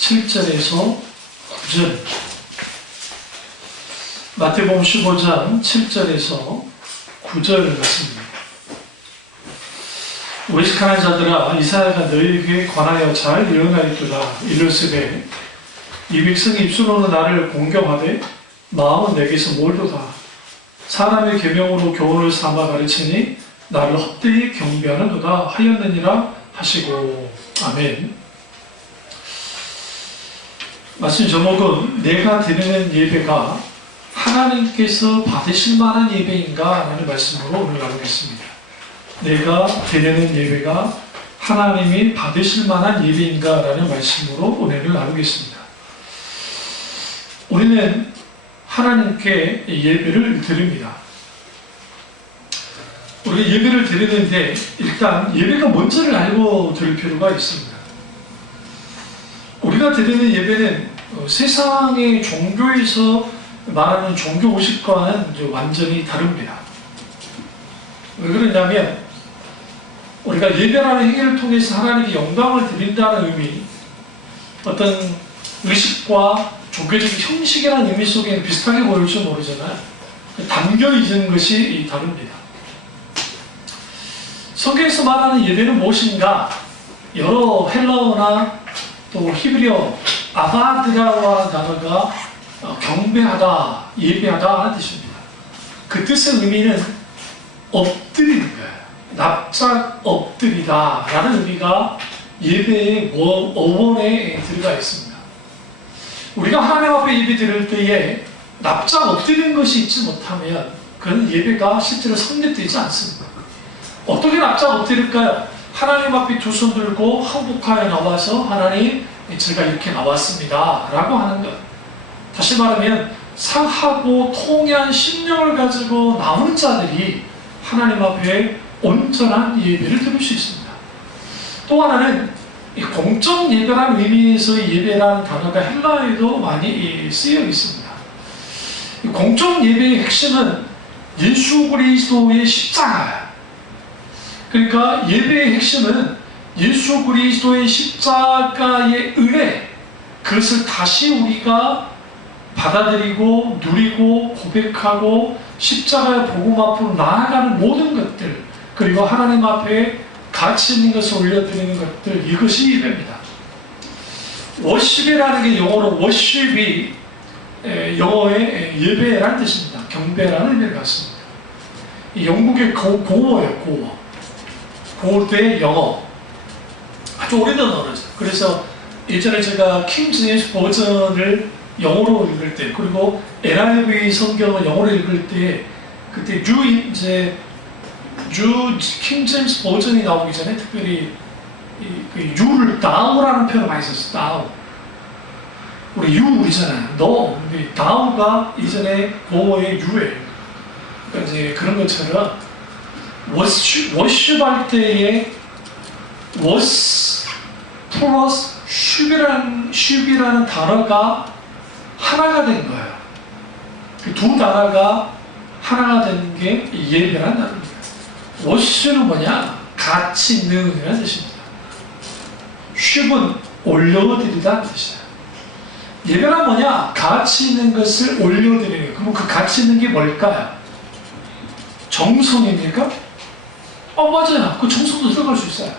7절에서 9절, 마태복음 15장 7절에서 9절 말씀입니다. 외식하는 자들아, 이사야가 너희에게 관하여 잘 예언하였도다. 이르시되 이 백성이 입술로는 나를 공경하되 마음은 내게서 멀도다. 사람의 계명으로 교훈을 삼아 가르치니 나를 헛되이 경배하는도다 하였느니라 하시고. 아멘. 말씀 제목은 내가 드리는 예배가 하나님께서 받으실 만한 예배인가? 라는 말씀으로 오늘 나누겠습니다. 내가 드리는 예배가 하나님이 받으실 만한 예배인가? 라는 말씀으로 오늘을 나누겠습니다. 우리는 하나님께 예배를 드립니다. 우리가 예배를 드리는데 일단 예배가 뭔지를 알고 드릴 필요가 있습니다. 우리가 드리는 예배는 세상의 종교에서 말하는 종교 의식과는 완전히 다릅니다. 왜 그러냐면 우리가 예배라는 행위를 통해서 하나님께 영광을 드린다는 의미, 어떤 의식과 종교적인 형식이라는 의미 속에는 비슷하게 보일지 모르잖아요. 담겨 있는 것이 다릅니다. 성경에서 말하는 예배는 무엇인가? 여러 헬라어나 또 히브리어 아바드라와 단어가 경배하다, 예배하다 하는 뜻입니다. 그 뜻의 의미는 엎드리는 거예요. 납작 엎드리다 라는 의미가 예배의 어원에 들어가 있습니다. 우리가 하나님 앞에 예배 드릴 때에 납작 엎드리는 것이 있지 못하면 그런 예배가 실제로 성립되지 않습니다. 어떻게 납작 엎드릴까요? 하나님 앞에 두 손 들고 항복하여 나와서 하나님 제가 이렇게 나왔습니다 라고 하는 것. 다시 말하면 상하고 통해한 심령을 가지고 나오는 자들이 하나님 앞에 온전한 예배를 드릴 수 있습니다. 또 하나는 공적 예배라는 의미에서의 예배라는 단어가 헬라어에도 많이 쓰여 있습니다. 공적 예배의 핵심은 예수 그리스도의 십자가예요. 그러니까 예배의 핵심은 예수 그리스도의 십자가의 은혜, 그것을 다시 우리가 받아들이고 누리고 고백하고 십자가의 복음 앞으로 나아가는 모든 것들, 그리고 하나님 앞에 가치 있는 것을 올려드리는 것들, 이것이 예배입니다. 워십이라는 게 영어로 워십이 영어의 예배라는 뜻입니다. 경배라는 의미를 갖습니다. 영국의 고어예요. 고어. 고대 영어. 아주 오래된 언어죠. 그래서 예전에 제가 킹 제임스 버전을 영어로 읽을 때, 그리고 NIV 성경을 영어로 읽을 때, 그때 킹 제임스 버전이 나오기 전에 특별히 유를 다우라는 표현을 많이 썼어요. 다우. 우리 유이잖아요. 너. 근데 다우가 이전에 고어의 유예요. 그러니까 이제 그런 것처럼 워십할 때에 was 플러스 쉽이라는 단어가 하나가 된 거예요. 그 두 단어가 하나가 된 게 예배라는 단어입니다. 워십은 뭐냐? 가치 있는 이라는 뜻입니다. 쉽은 올려드리다는 뜻이에요. 예배란 뭐냐? 가치 있는 것을 올려드리는 거예요. 그럼 그 가치 있는 게 뭘까요? 정성입니까? 맞아요. 그 정성도 들어갈 수 있어요.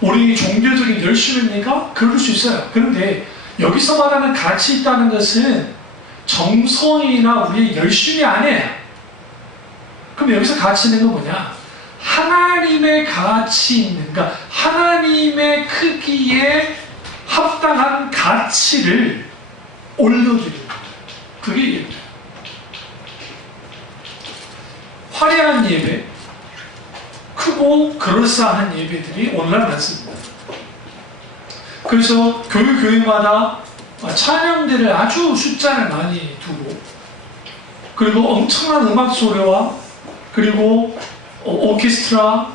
우리 종교적인 열심입니까? 그럴 수 있어요. 그런데 여기서 말하는 가치 있다는 것은 정성이나 우리의 열심이 아니에요. 그럼 여기서 가치 있는 건 뭐냐? 하나님의 가치 있는, 그러니까 하나님의 크기에 합당한 가치를 올려드리는 거예요. 그게 예배예요. 화려한 예배, 크고 그럴싸한 예배들이 오늘날 많습니다. 그래서 교회마다 찬양대를 아주 숫자를 많이 두고, 그리고 엄청난 음악 소리와, 그리고 오케스트라,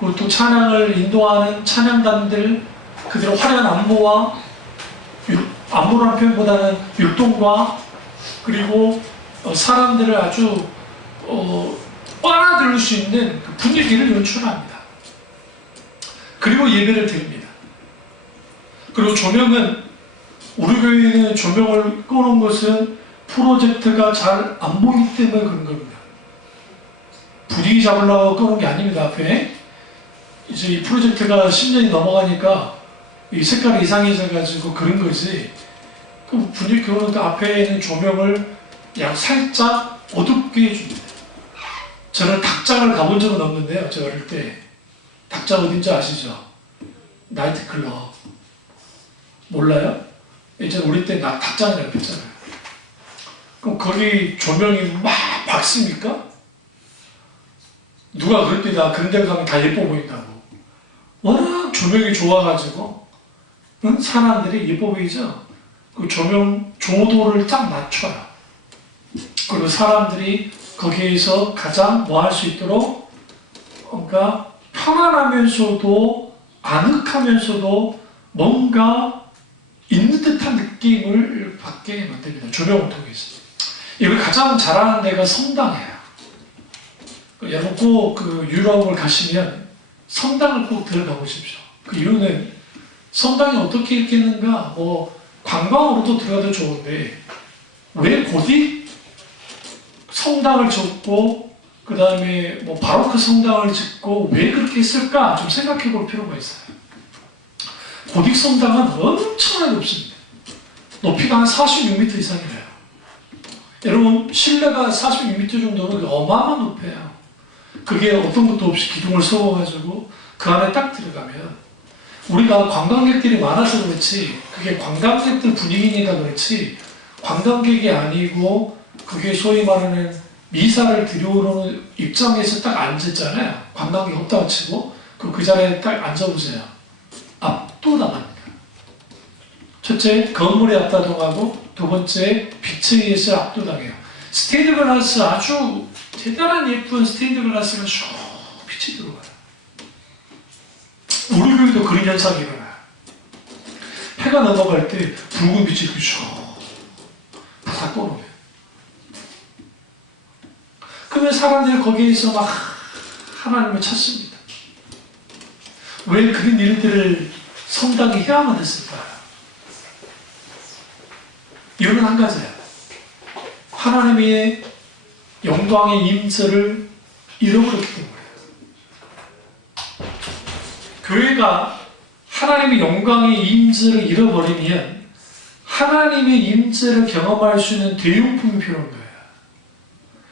그리고 또 찬양을 인도하는 찬양단들, 그대로 화려한 안무와, 안무라는 표현보다는 율동과, 그리고 사람들을 아주 빨아들일 수 있는 그 분위기를 연출합니다. 그리고 예배를 드립니다. 그리고 조명은 우리 교회는 조명을 꺼놓은 것은 프로젝트가 잘 안 보이기 때문에 그런 겁니다. 분위기 잡으려고 꺼놓은 게 아닙니다. 앞에 이제 이 프로젝트가 10년이 넘어가니까 이 색깔이 이상해져가지고 그런 거지. 그 분위기 켜놓은 앞에 있는 조명을 약 살짝 어둡게 해줍니다. 저는 닭장을 가본 적은 없는데요. 저 어릴 때 닭장 어딘지 아시죠? 나이트클럽 몰라요? 예전에 우리 때 닭장이라고 했잖아요. 그럼 거기 조명이 막 밝습니까? 누가 그럴 때 나 그런 데 가면 다 예뻐 보인다고. 워낙 조명이 좋아가지고 사람들이 예뻐 보이죠? 그 조명 조도를 딱 낮춰요. 그리고 사람들이 거기에서 가장 뭐 할 수 있도록 뭔가 편안하면서도 아늑하면서도 뭔가 있는 듯한 느낌을 받게 만듭니다. 조명을 통해서. 이걸 가장 잘하는 데가 성당이에요. 여러분 꼭 그 유럽을 가시면 성당을 꼭 들어가 보십시오. 그 이유는 성당이 어떻게 있겠는가, 뭐 관광으로도 들어가도 좋은데 왜 곧이 성당을 짓고 그 다음에 뭐 바로크 성당을 짓고 왜 그렇게 했을까 좀 생각해 볼 필요가 있어요. 고딕 성당은 엄청나게 높습니다. 높이가 한 46m 이상이래요. 여러분 실내가 46m 정도는 어마어마한 높이에요. 그게 어떤 것도 없이 기둥을 세워가지고 그 안에 딱 들어가면 우리가 관광객들이 많아서 그렇지 그게 관광객들 분위기니까 그렇지 관광객이 아니고 그게 소위 말하는 미사를 드려오는 입장에서 딱 앉았잖아요. 관광객 없다고 치고 그 자리에 딱 앉아보세요. 압도당합니다. 첫째, 건물에 압도당하고 두 번째, 빛에 의해서 압도당해요. 스테인드 글라스 아주 대단한 예쁜 스테인드 글라스가 쭉 빛이 들어가요. 우리 교회도 그런 현상이 일어나요. 해가 넘어갈 때 붉은 빛이 쭉 바닥 꺼놓아요. 그러면 사람들이 거기에서 막 하나님을 찾습니다. 왜 그런 일들을 성당이 해야만 했을까요? 이유는 한 가지예요. 하나님의 영광의 임재를 잃어버렸기 때문에. 교회가 하나님의 영광의 임재를 잃어버리면 하나님의 임재를 경험할 수 있는 대용품이 필요한 거예요.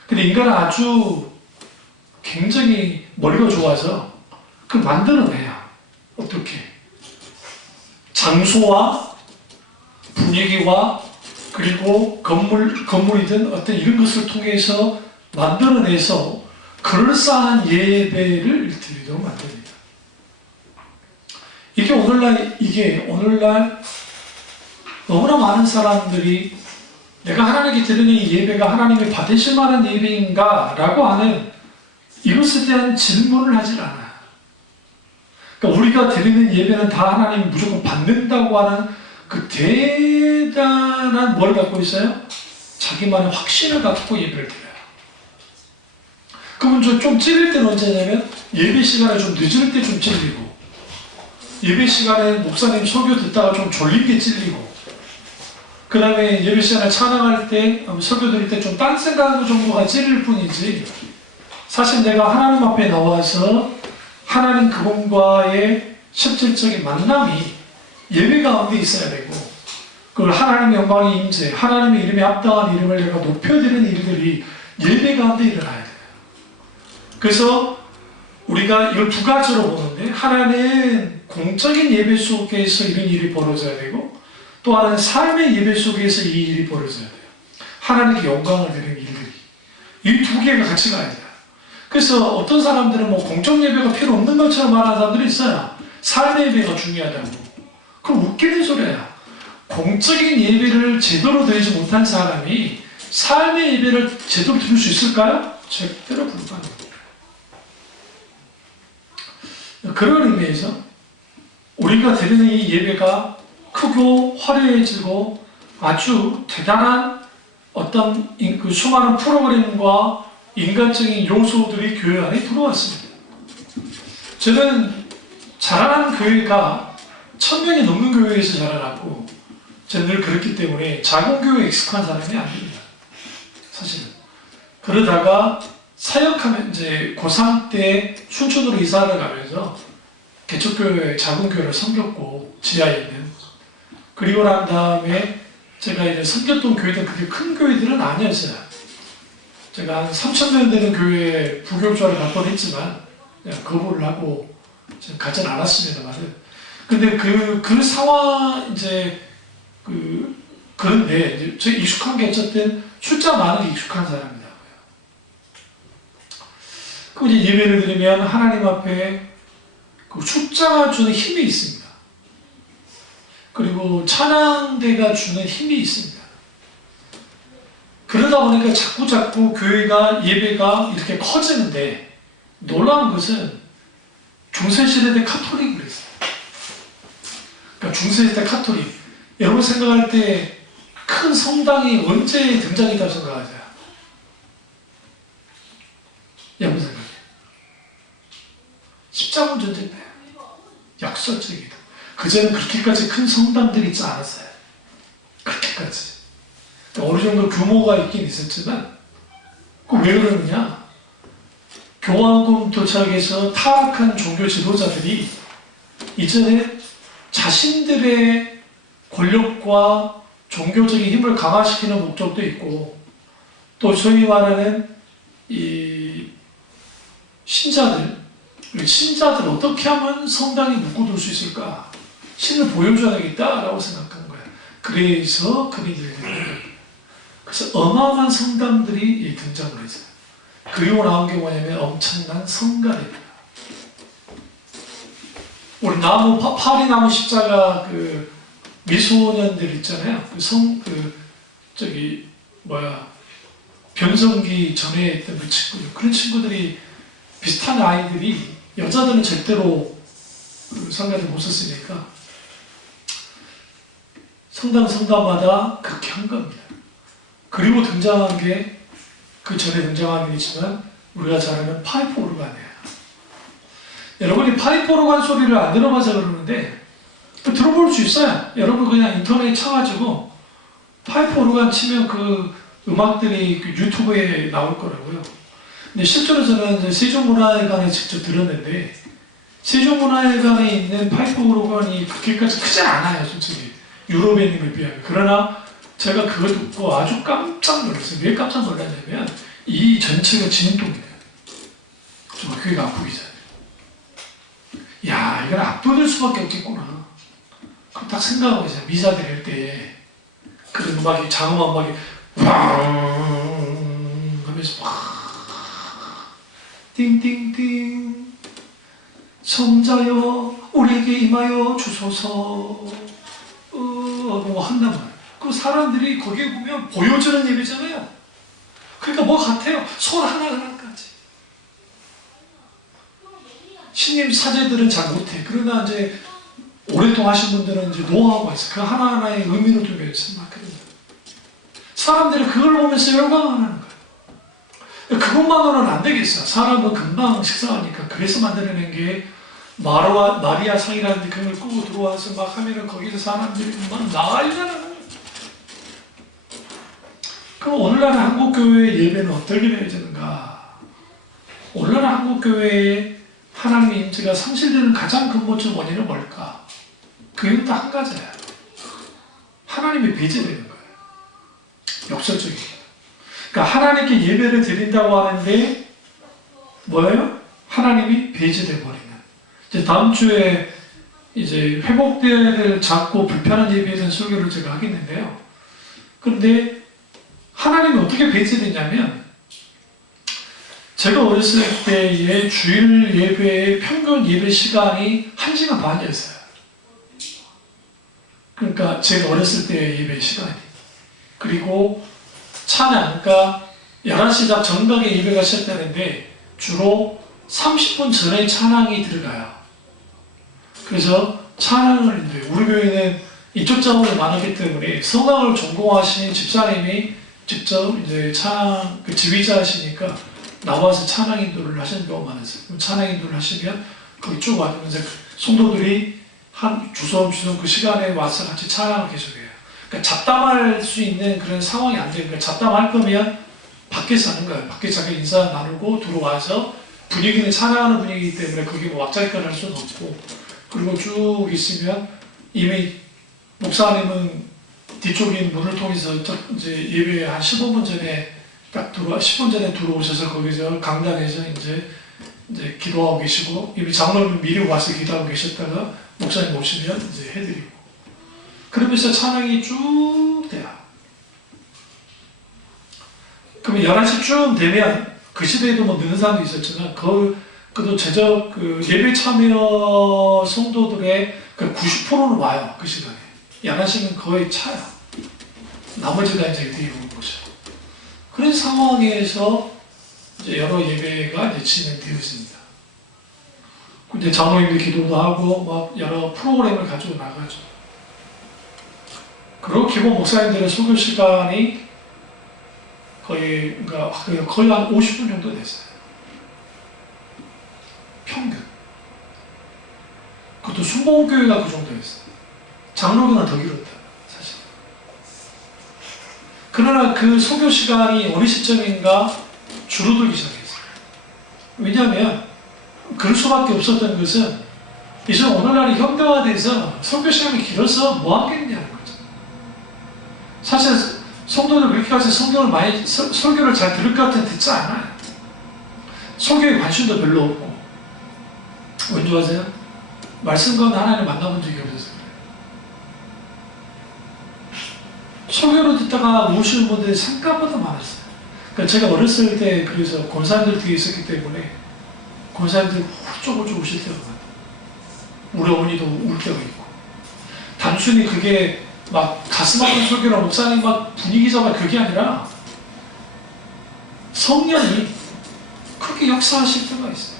근데 인간은 아주 굉장히 머리가 좋아서 그걸 만들어내요. 어떻게? 장소와 분위기와 그리고 건물이든 어떤 이런 것을 통해서 만들어내서 그럴싸한 예배를 드리도록 만듭니다. 이게 오늘날 너무나 많은 사람들이 내가 하나님께 드리는 이 예배가 하나님이 받으실 만한 예배인가? 라고 하는 이것에 대한 질문을 하질 않아요. 그러니까 우리가 드리는 예배는 다 하나님이 무조건 받는다고 하는 그 대단한 뭘 갖고 있어요? 자기만의 확신을 갖고 예배를 드려요. 그러면 좀 찔릴 때는 언제냐면 예배 시간에 좀 늦을 때 좀 찔리고 예배 시간에 목사님 설교 듣다가 좀 졸린 게 찔리고 그 다음에 예배 시간에 찬양할 때 설교 드릴 때 좀 딴 생각하는 정도가 찔릴 뿐이지 사실 내가 하나님 앞에 나와서 하나님 그분과의 실질적인 만남이 예배 가운데 있어야 되고 그걸 하나님의 영광의 임재, 하나님의 이름에 합당한 이름을 내가 높여드리는 일들이 예배 가운데 일어나야 돼요. 그래서 우리가 이걸 두 가지로 보는데 하나는 공적인 예배 속에서 이런 일이 벌어져야 되고 또 하나는 삶의 예배 속에서 이 일이 벌어져야 돼요. 하나님께 영광을 드리는 일들이 이 두 개가 같이 가야 돼요. 그래서 어떤 사람들은 뭐 공적 예배가 필요 없는 것처럼 말하는 사람들이 있어요. 삶의 예배가 중요하다고. 그럼 웃기는 소리야. 공적인 예배를 제대로 드리지 못한 사람이 삶의 예배를 제대로 드릴 수 있을까요? 절대로 불가능합니다. 그런 의미에서 우리가 드리는 이 예배가 크고 화려해지고 아주 대단한 어떤 그 수많은 프로그램과 인간적인 요소들이 교회 안에 들어왔습니다. 저는 자라난 교회가 1000명이 넘는 교회에서 자라났고 저는 늘 그렇기 때문에 작은 교회에 익숙한 사람이 아닙니다. 사실은. 그러다가 사역하면 이제 고3 때 춘천으로 이사를 가면서 개척교회 작은 교회를 섬겼고 지하에 있는. 그리고 난 다음에 제가 이제 섬겼던 교회들 그렇게 큰 교회들은 아니었어요. 제가 한 3,000명 되는 교회에 부교육자를 갈 뻔했지만 거부를 하고 가진 않았습니다만은. 근데 그 상황 이제 그런데 이제 저 익숙한 게 어쨌든 숫자 많은 게 익숙한 사람이라고요. 그 이제 예배를 드리면 하나님 앞에 그 숫자가 주는 힘이 있습니다. 그리고 찬양대가 주는 힘이 있습니다. 그러다 보니까 자꾸 교회가 예배가 이렇게 커지는데 놀라운 것은 중세시대 때 카톨릭이 그랬어요. 그러니까 중세시대 카톨릭. 여러분 생각할 때 큰 성당이 언제 등장했다고 생각하세요? 여러분 생각해. 십자군 전쟁 때. 역설적이다. 그전엔 그렇게까지 큰 성당들이 있지 않았어요. 그렇게까지. 어느 정도 규모가 있긴 있었지만, 왜 그러느냐? 교황금 도착해서 타락한 종교 지도자들이 이전에 자신들의 권력과 종교적인 힘을 강화시키는 목적도 있고, 또 소위 말하는 이 신자들 어떻게 하면 성당이 묶어둘 수 있을까? 신을 보여줘야겠다라고 생각한 거예요. 그래서 그리들이 그래서 어마어마한 성당들이 등장을 했어요. 그리고 나온 게 뭐냐면 엄청난 성가대입니다. 우리 파리나무 십자가 미소년들 있잖아요. 변성기 전에 있던 그 친구들. 그런 친구들이 비슷한 아이들이 여자들은 절대로 성가대 못 썼으니까 성당마다 그렇게 한 겁니다. 그리고 등장한 게 그 전에 등장하긴 했지만 우리가 잘 아는 파이프 오르간이에요. 여러분이 파이프 오르간 소리를 안 들어봐서 그러는데 들어볼 수 있어요. 여러분 그냥 인터넷 쳐가지고 파이프 오르간 치면 그 음악들이 유튜브에 나올 거라고요. 근데 실제로 저는 세종문화회관에 직접 들었는데 세종문화회관에 있는 파이프 오르간이 그렇게까지 크지 않아요, 솔직히. 유럽에 있는 것에 비하면. 그러나 제가 그거 듣고 아주 깜짝 놀랐어요. 왜 깜짝 놀랐냐면 이 전체가 진동이에요. 정말 귀가 아프기 전에. 야, 이건 압도될 수밖에 없겠구나. 그럼 딱 생각하고 있어요. 미사 드릴 때 그런 음악이, 장음한 음악이 왕 하면서 막 띵띵띵 성자여 우리에게 임하여 주소서 뭐 한단 말이에요. 그 사람들이 거기에 보면 보여주는 예배잖아요. 그러니까 뭐 같아요? 손 하나하나까지. 신님 사제들은 잘 못해. 그러나 이제 오랫동안 하신 분들은 이제 노하우가 있어요. 그 하나하나의 의미를 두면서 막 그런 거예요. 사람들이 그걸 보면서 열광을 하는 거예요. 그것만으로는 안 되겠어요. 사람은 금방 식상하니까. 그래서 만들어낸 게 마리아 상이라는 그걸 꾸고 들어와서 막 하면은 거기서 사람들이 막 난리가 나는 거예요. 그럼 오늘날 한국교회의 예배는 어떻게 되어야 되는가? 오늘날 한국교회의 하나님의 임재가 상실되는 가장 근본적 원인은 뭘까? 그 이유는 딱 한 가지예요. 하나님이 배제되는 거예요. 역설적이에요. 그러니까 하나님께 예배를 드린다고 하는데 뭐예요? 하나님이 배제돼 버리는. 이제 다음 주에 이제 회복대를 잡고 불편한 예배에 대한 설교를 제가 하겠는데요. 그런데 하나님이 어떻게 배제되냐면 제가 어렸을 때의 주일 예배의 평균 예배 시간이 1시간 반이었어요. 그러니까 제가 어렸을 때의 예배 시간이. 그리고 찬양, 그러니까 11시 정각에 예배가 시작되는데 주로 30분 전에 찬양이 들어가요. 그래서 찬양을 이제 우리 교회는 이쪽 작업이 많았기 때문에 성악을 전공하신 집사님이 직접 이제 찬양 지휘자 하시니까 나와서 찬양 인도를 하시는 경우가 많았어요. 그럼 찬양 인도를 하시면 거기 쭉 와주면서 성도들이 한 주섬 그 시간에 와서 같이 찬양을 계속해요. 그러니까 잡담할 수 있는 그런 상황이 안 되니까 잡담할 거면 밖에서 하는 거예요. 밖에서 자기 인사 나누고 들어와서 분위기는 찬양하는 분위기이기 때문에 거기 뭐 왁자지껄 할 수는 없고, 그리고 쭉 있으면 이미 목사님은 뒤쪽인 문을 통해서 이제 예배 한 15분 전에 10분 전에 들어오셔서 거기서 강단에서 이제 기도하고 계시고, 이미 장로님 미리 와서 기도하고 계셨다가 목사님 오시면 이제 해드리고, 그러면서 찬양이 쭉 돼요. 그러면 11시쯤 되면, 그 시대에도 뭐 늦는 사람도 있었지만, 그도 제적 예배 참여 성도들의 90%는 와요. 그 시간에. 11시면 거의 차요. 나머지가 이제 뒤에 오는 거죠. 그런 상황에서 이제 여러 예배가 이제 진행되었습니다. 근데 장로님들 기도도 하고 막 여러 프로그램을 가지고 나가죠. 그리고 기본 목사님들의 설교 시간이 거의 한 50분 정도 됐어요. 평균. 그것도 순복음교회가 그 정도였어요. 장로교는 더 길었다, 사실. 그러나 그 설교 시간이 어느 시점인가 줄어들기 시작했어요. 왜냐하면 그럴 수밖에 없었던 것은 이제 오늘날이 현대화돼서 설교 시간이 길어서 뭐 하겠냐는 거죠. 사실 성도들 그렇게까지 설교를 잘 들을 것 같은 듣지 않아요. 설교에 관심도 별로 없고. 왠지 아세요? 말씀과 하나님 만나본 적이 없어서 그래요. 설교를 듣다가 오시는 분들이 생각보다 많았어요. 그러니까 제가 어렸을 때 그래서 권사님들 뒤에 있었기 때문에 권사님들 훌쩍훌쩍 오실 때가 많아요. 우리 어머니도 울 때가 있고. 단순히 그게 막 가슴 아픈 설교나 목사님 막 분위기 잡아 그게 아니라 성령이 그렇게 역사하실 때가 있어요.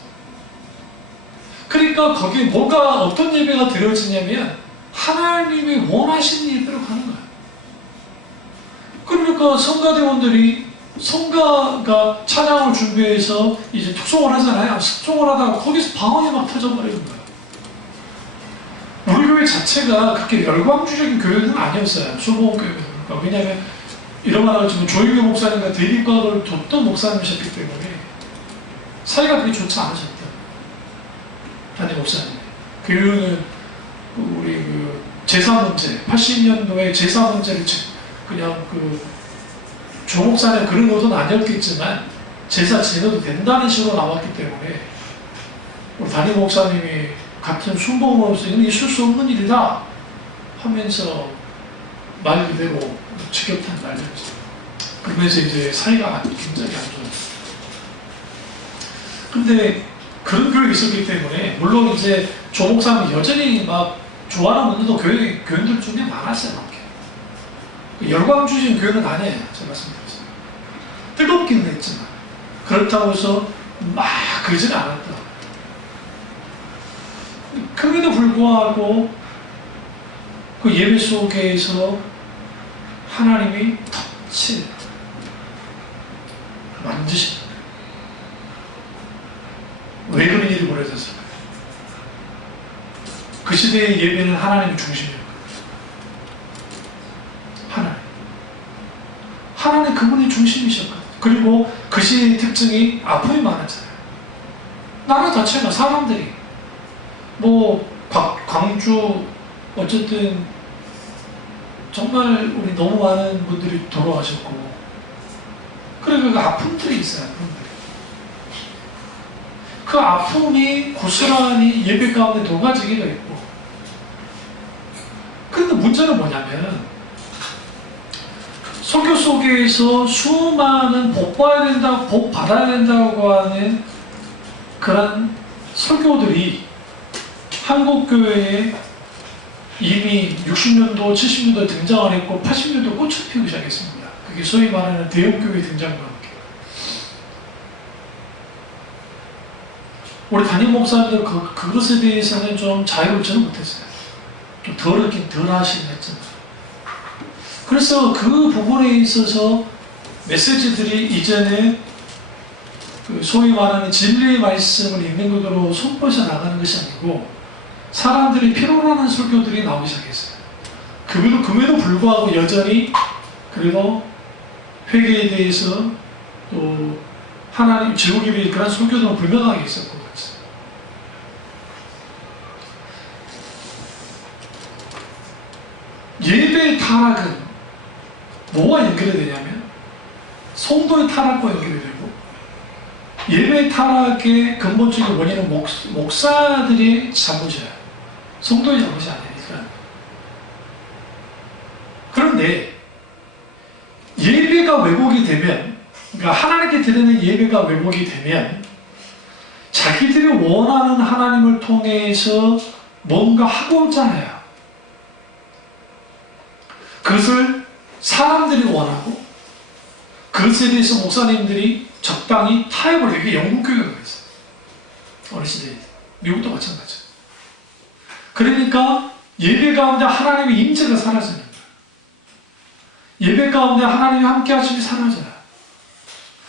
그러니까 거기에 뭐가 어떤 예배가 드려지냐면 하나님이 원하시는 예배로 가는 거예요. 그러니까 성가대원들이 성가가 찬양을 준비해서 이제 특송을 하잖아요. 특송을 하다가 거기서 방언이 막 터져버리는 거예요. 우리 교회 자체가 그렇게 열광주적인 교회는 아니었어요. 순복음교회는. 그러니까 왜냐하면 이런 말 하지만 조영규 목사님과 대립각을 뒀던 목사님이셨기 때문에 사이가 그렇게 좋지 않으셨다. 담임 목사님. 그 이유는 우리 제사 문제, 80년도에 제사 문제를 그냥 조 목사님 그런 것은 아니었겠지만 제사 지내도 된다는 식으로 나왔기 때문에 우리 담임 목사님이 같은 순복음으로서 이건 있을 수 없는 일이다 하면서 말 그대로 직격탄 날렸죠. 그러면서 이제 사이가 굉장히 안 좋아요. 근데 그런 교육이 있었기 때문에 물론 이제 조 목사님이 여전히 막 좋아하는 분들도 교인들 중에 많았어요. 열광주신 교회는 아니에요. 제가 말씀드렸어요. 뜨겁기는 했지만 그렇다고 해서 막 그러지는 않았다. 그럼에도 불구하고 그 예배 속에서 하나님이 터치 만드십니다. 왜 그런 일이 벌어졌을까요? 그 시대의 예배는 하나님이 중심이었거든요. 하나님 그분이 중심이셨거든요. 그리고 그 시대의 특징이 아픔이 많았잖아요. 나라 자체가 사람들이 광주 어쨌든 정말 우리 너무 많은 분들이 돌아가셨고 그리고 그 아픔들이 있어요. 아픔들이. 그 아픔이 고스란히 예배 가운데 녹아지기도 했고 그런데 문제는 뭐냐면 설교 속에서 수많은 복 받아야 된다고 하는 그런 설교들이 한국교회에 이미 60년도, 70년도에 등장을 했고 80년도 꽃을 피우기 시작했습니다. 그게 소위 말하는 대형교회 등장과 함께. 우리 담임 목사님들 그것에 대해서는 좀 자유롭지는 못했어요. 좀 덜 하시긴 했지만. 그래서 그 부분에 있어서 메시지들이 이제는 소위 말하는 진리의 말씀을 있는 것으로 선포해서 나가는 것이 아니고 사람들이 필요로 하는 설교들이 나오기 시작했어요. 그럼에도 불구하고 여전히 그래도 회개에 대해서 또 하나님 지옥에 대해 그런 설교들은 불명하게 있었고 그랬어요. 예배의 타락은 뭐와 연결이 되냐면 성도의 타락과 연결이 되고, 예배의 타락의 근본적인 원인은 목사들의 잘못이에요. 성도의 잘못이 아니니까. 그런데 예배가 왜곡이 되면, 그러니까 하나님께 드리는 예배가 왜곡이 되면 자기들이 원하는 하나님을 통해서 뭔가 하고자 해요. 그것을 사람들이 원하고 그것에 대해서 목사님들이 적당히 타협을 해요. 이게 영국 교회가 그랬어요. 어르신들이. 미국도 마찬가지예요. 그러니까 예배 가운데 하나님의 임재가 사라지는 거예요. 예배 가운데 하나님이 함께 하심이 사라져요.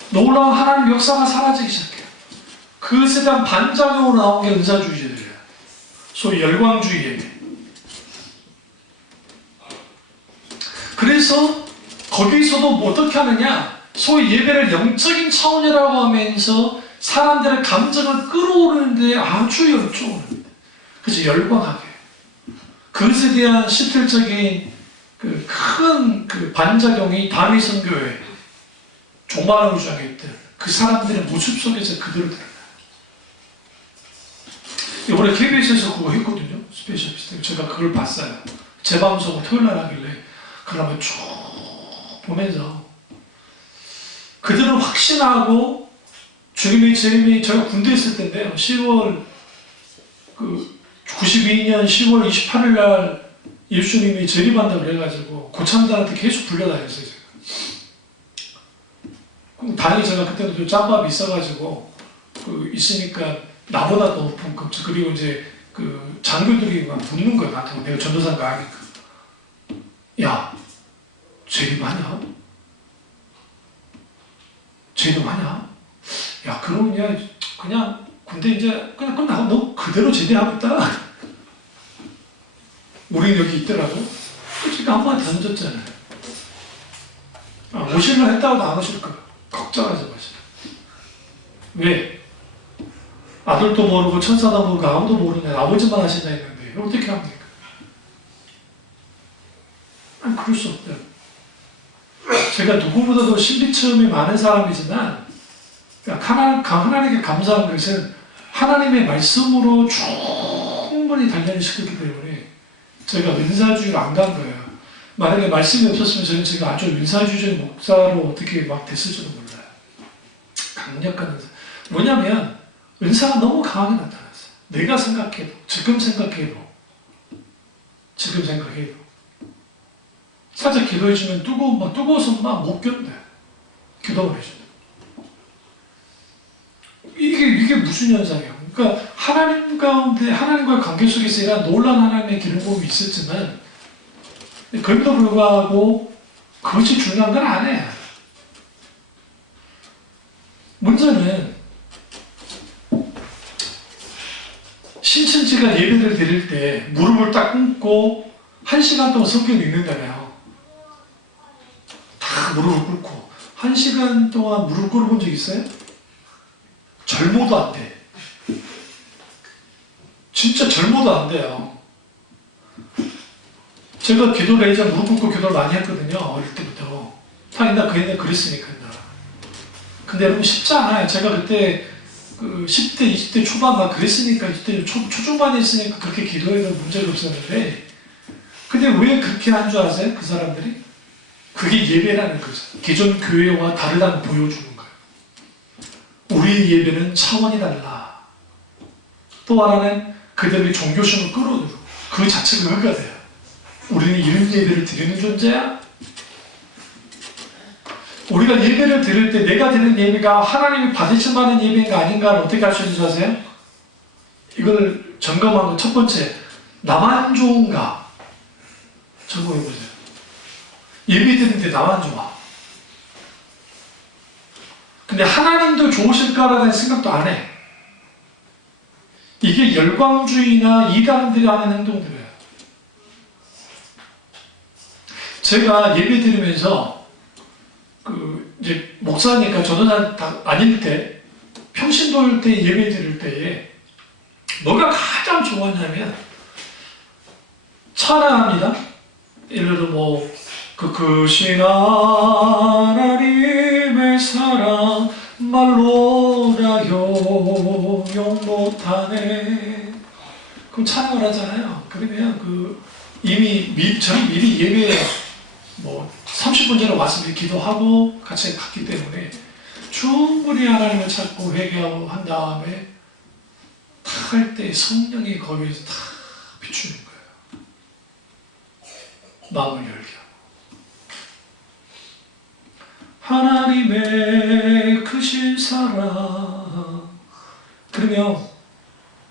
놀라운 하나님의 역사가 사라지기 시작해요. 그것에 대한 반작용으로 나온 게 은사주의제들이에요. 소위 열광주의 예배. 그래서 거기서도 뭐 어떻게 하느냐, 소위 예배를 영적인 차원이라고 하면서 사람들의 감정을 끌어오르는데 아주 열중을, 그래서 열광하게, 그것에 대한 실질적인 큰 반작용이 다미 선교회 종말론을 주장했던 그 사람들의 모습 속에서 그대로 드러나요. 이번에 KBS에서 그거 했거든요. 스페셜 비스트. 제가 그걸 봤어요. 재방송을 토요일날 하길래 그러면 쭉 보면서 그들은 확신하고, 주님의 재림이 제가 군대에 있을 때인데요. 10월 92년 10월 28일 날 예수님이 재림한다고 그래가지고 고참들한테 계속 불려다녔어요. 제가. 다행히 제가 그때도 짬밥이 있어가지고 있으니까 나보다 더 높은 급수, 그리고 이제 장교들이 막 붙는 거야. 나한테. 내가 전도사인가 하니까. 야, 재림하냐? 재림하냐? 야, 그러면 그냥 군대 이제 그냥 끝나고 너 그대로 제대하고 있다. 우린 여기 있더라고. 솔직히 한번 던졌잖아요. 오실만 했다고도 안 오실 거야. 걱정하지 마세요. 왜? 아들도 모르고 천사도 모르고 아무도 모르는 아버지만 하신다 했는데 어떻게 합니까? 아니, 그럴 수 없다. 제가 누구보다도 신비 체험이 많은 사람이지만 하나님께 감사한 것은 하나님의 말씀으로 충분히 단련시켰기 때문에 제가 은사주의로 안 간 거예요. 만약에 말씀이 없었으면 저는 제가 아주 은사주의적인 목사로 어떻게 막 됐을지도 몰라요. 강력한 은사. 뭐냐면 은사가 너무 강하게 나타났어요. 내가 생각해도, 지금 생각해도 살짝 기도해주면 뜨거워서 막 못 견뎌요. 기도를 해줘요. 이게 무슨 현상이에요? 그러니까 하나님 가운데, 하나님과의 관계 속에서 이런 놀라운 하나님의 기름 부음이 있었지만, 그럼에도 불구하고 그것이 중요한 건 아니에요. 문제는 신천지가 예배를 드릴 때 무릎을 딱 꿇고 1시간 동안 성경을 읽는다며요. 다 무릎을 꿇고 1시간 동안 무릎 꿇어본 적 있어요? 절모도 안 돼. 진짜 절모도 안 돼요. 제가 기도를 예전에 무릎 꿇고 기도를 많이 했거든요. 어릴 때부터. 다 옛날 그 옛날 그랬으니까. 근데 여러분 쉽지 않아요. 제가 그때 10대, 20대 초반 막 그랬으니까, 20대 초중반에 있으니까 그렇게 기도해도 문제가 없었는데, 근데 왜 그렇게 한 줄 아세요? 그 사람들이? 그게 예배라는 거죠. 기존 교회와 다르다는 걸 보여주는 거예요. 우리의 예배는 차원이 달라. 또 하나는 그들의 종교심을 끌어들고 그 자체가 의가 돼요. 우리는 이런 예배를 드리는 존재야? 우리가 예배를 드릴 때 내가 드리는 예배가 하나님이 받으실 만한 예배인가 아닌가를 어떻게 할 수 있는지 아세요? 이걸 점검하는 것 첫 번째, 나만 좋은가? 점검해보세요. 예배 드리는데 나만 좋아. 근데 하나님도 좋으실까라는 생각도 안 해. 이게 열광주의나 이단들이 하는 행동들이에요. 제가 예배 드리면서 이제 목사니까 전도사 아닐 때 평신도일 때 예배 드릴 때에 뭐가 가장 좋았냐면 찬양합니다. 예를 들어 크신 하나님의 사랑 말로 다 용용 못하네. 그럼 찬양을 하잖아요. 그러면 저희 미리 예배 30분 전에 와서 기도하고 같이 갔기 때문에 충분히 하나님을 찾고 회개하고 한 다음에 다 할 때 성령이 거기에서 다 비추는 거예요. 마음을 열게 하고 하나님의 크신 사랑. 그러면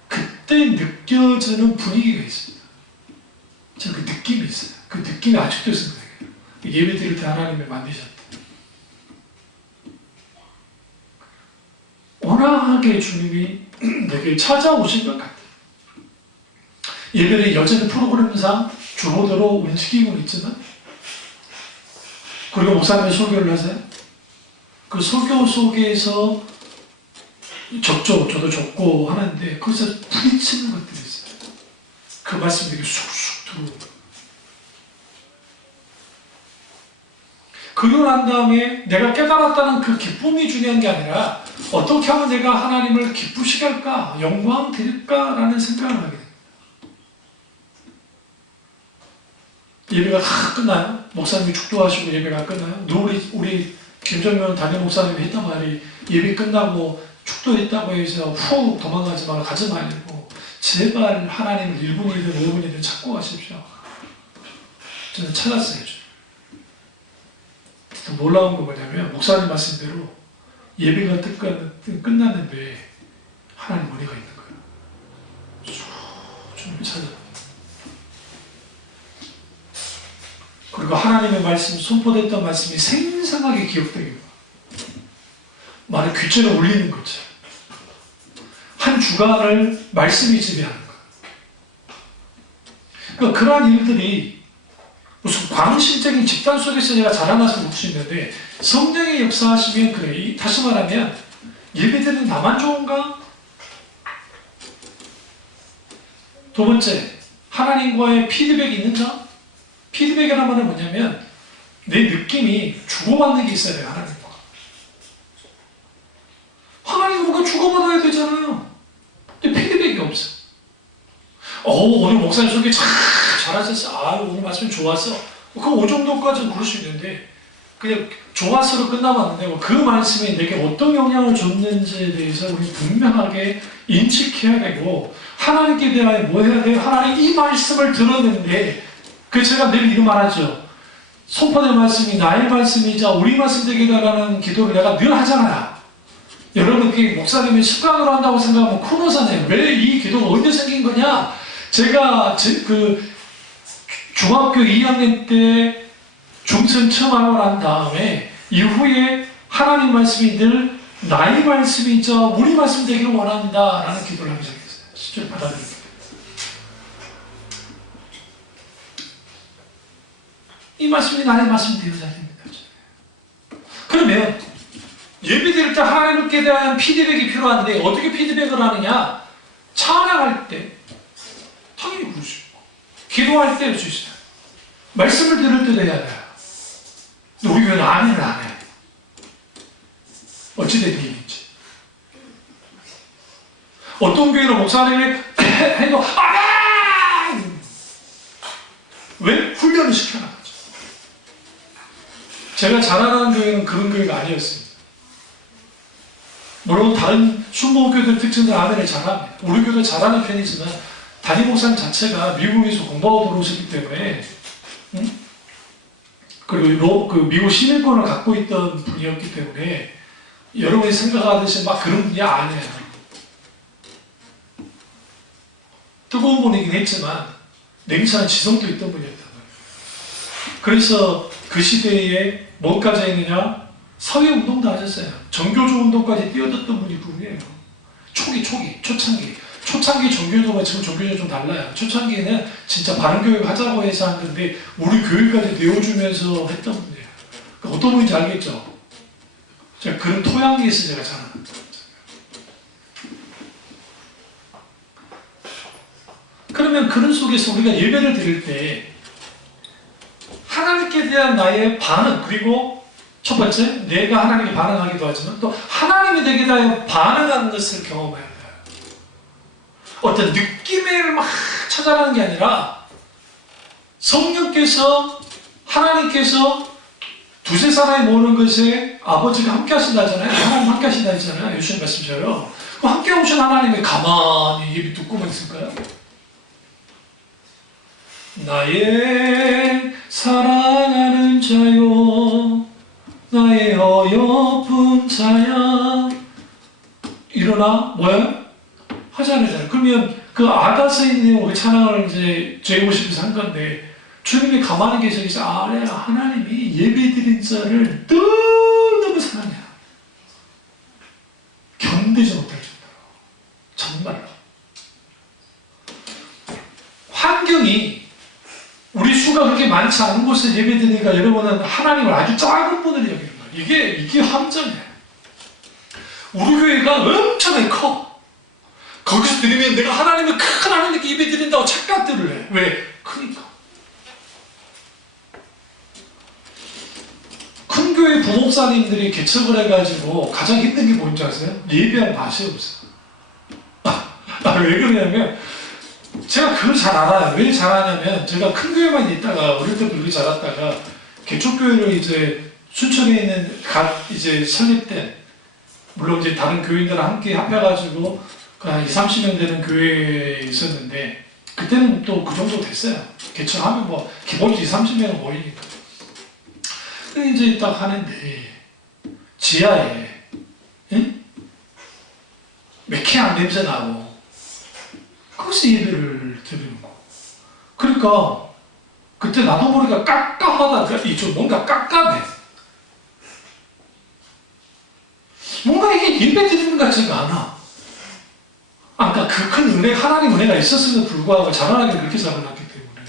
그때 느껴지는 분위기가 있습니다. 저는 그 느낌이 있어요. 그 느낌이 아직도 생각해요. 예배 드릴 때 하나님이 만드셨다. 온화하게 주님이 내게 찾아오신 것 같아요. 예배는 여전히 프로그램상 주로대로 움직이고 있지만, 그리고 목사님이 설교를 하세요. 그 설교 속에서 저도 적고 하는데 거기서 부딪히는 것들이 있어요. 그 말씀이 되게 쑥쑥 들어오고. 그러고 난 다음에 내가 깨달았다는 그 기쁨이 중요한 게 아니라 어떻게 하면 내가 하나님을 기쁘시게 할까, 영광 드릴까라는 생각을 하게 됩니다. 예배가 다 끝나요? 목사님이 축도하시고 예배가 끝나요? 우리 김정면 담임 목사님이 했던 말이 예배 끝나고 축도했다고 해서 후 도망가지 말고 가지 말고 제발 하나님을 1분이든 5분이든 찾고 가십시오. 저는 찾았어요. 더 놀라운 건 뭐냐면 목사님 말씀대로 예배가 끝났는데 하나님 은혜가 있는 거예요. 주님이 찾아요. 그리고 하나님의 말씀, 선포됐던 말씀이 생생하게 기억되게 말의 귀처럼 울리는 거죠. 한 주간을 말씀이 지배하는 거예요. 그러니까 그러한 일들이 무슨 광신적인 집단 속에서 내가 자라나서 못 수 있는데 성령의 역사하시면 그래. 다시 말하면 예배드리는 나만 좋은가? 두 번째, 하나님과의 피드백이 있는가? 피드백이라는 말은 뭐냐면 내 느낌이 주고받는 게 있어야 돼요. 하나님과. 하나님과 뭔가 주고받아야 되잖아요. 근데 피드백이 없어. 오늘 목사님 설교 참 잘하셨어. 오늘 말씀 좋았어. 그 정도까지는 그럴 수 있는데 그냥 좋았어로 끝나봤는데 그 말씀이 내게 어떤 영향을 줬는지에 대해서 우리 분명하게 인식해야 되고, 하나님께 대하여 뭐 해야 돼요? 하나님 이 말씀을 들었는데, 제가 늘 이런 말하죠. 선포된 말씀이 나의 말씀이자 우리 말씀 되게 달라는 기도를 내가 늘 하잖아요. 여러분, 그게 목사님이 습관으로 한다고 생각하면 코너잖아요. 왜 이 기도가 언제 생긴 거냐? 제가 중학교 2학년 때 중천 청학을 한 다음에 이후에 하나님 말씀이 늘 나의 말씀이자 우리 말씀 되기를 원한다 라는 기도를 하기 시작했어요. 실제로 받아들입니다. 이 말씀이 나의 말씀이 되어야 됩니다. 그러면 예배드릴 때 하나님께 대한 피드백이 필요한데 어떻게 피드백을 하느냐? 찬양할 때 당연히 그럴 수 있고, 기도할 때 할 수 있어요. 말씀을 들을 때도 해야 돼요. 근데 우리 교회는 안 해. 어찌된 일인지. 어떤 교회는 목사님이 해도 왜? 훈련을 시켜놔가지고. 제가 자라나는 교회는 그런 교회가 아니었습니다. 물론 다른 순복음교회들 특징들 아멘을 잘합니다. 우리 교회가 잘하는 편이지만 담임 목사님 자체가 미국에서 공부하고 들어오셨기 때문에 그리고 미국 시민권을 갖고 있던 분이었기 때문에 여러분이 생각하듯이 막 그런 분이 아니에요. 뜨거운 분이긴 했지만 냉철한 지성도 있던 분이었단 말이에요. 그래서 그 시대에 뭐까지 했느냐? 사회운동도 하셨어요. 정교조 운동까지 뛰어들었던 분이 그분이에요. 초창기. 초창기 종교도가 지금 종교도 좀 달라요. 초창기에는 진짜 바른교육 하자고 해서 한 건데 우리 교육까지 내어주면서 했던 분이에요. 그러니까 어떤 분인지 알겠죠? 제가 그런 토양에서 제가 자라는 거예요. 그러면 그런 속에서 우리가 예배를 드릴 때 하나님께 대한 나의 반응, 그리고 첫 번째, 내가 하나님께 반응하기도 하지만 또 하나님이 내게 대하여 반응하는 것을 경험해야 돼요. 어떤 느낌을 막 찾아가는 게 아니라 성령께서, 하나님께서 두세 사람이 모으는 것에 아버지가 함께 하신다잖아요. 하나님 함께 하신다 했잖아요. 예수님 말씀처럼. 그럼 함께 오신 하나님이 가만히 예배 듣고만 있을까요? 나의 사랑하는 자요, 나의 어여쁜 자야, 일어나 뭐야? 하잖아요. 그러면 그 아가서 있는 찬양을 이제 제50에서 한 건데 주님이 가만히 계셔서 아래 하나님이 예배드린 자를 너무 사랑해. 견디지 못할 정도로. 정말로. 환경이 우리 수가 그렇게 많지 않은 곳에 예배드리니까 여러분은 하나님을 아주 작은 분으로 여기는 거예요. 이게 함정이에요. 우리 교회가 엄청나게 커. 거기서 드리면 내가 하나님을 큰 하나님께 예배드린다고 착각들을 해. 왜? 크니까. 큰 교회 부목사님들이 개척을 해가지고 가장 힘든 게 뭔지 아세요? 예배할 맛이 없어요. 왜 그러냐면 제가 그걸 잘 알아요. 왜 잘 아냐면 제가 큰 교회만 있다가 어릴 때부터 그렇게 자랐다가 개척교회를 이제 순천에 있는 이제 설립된, 물론 이제 다른 교인들랑 함께 합해가지고 한 20, 30명 되는 교회에 있었는데 그때는 또 그 정도 됐어요. 개척하면 뭐 기본적으로 20, 30명은 모이니까. 근데 이제 딱 하는데 지하에 응? 매캐한 냄새 나고 거기서 예배를 드리는 거. 그러니까 그때 나도 모르게 깝깝하다. 좀 뭔가 깝깝해. 뭔가 이게 예배 드리는 것 같지가 않아. 그러니까 그 큰 은혜, 하나님 은혜가 있었음에도 불구하고 자라나게 그렇게 자라났기 때문에.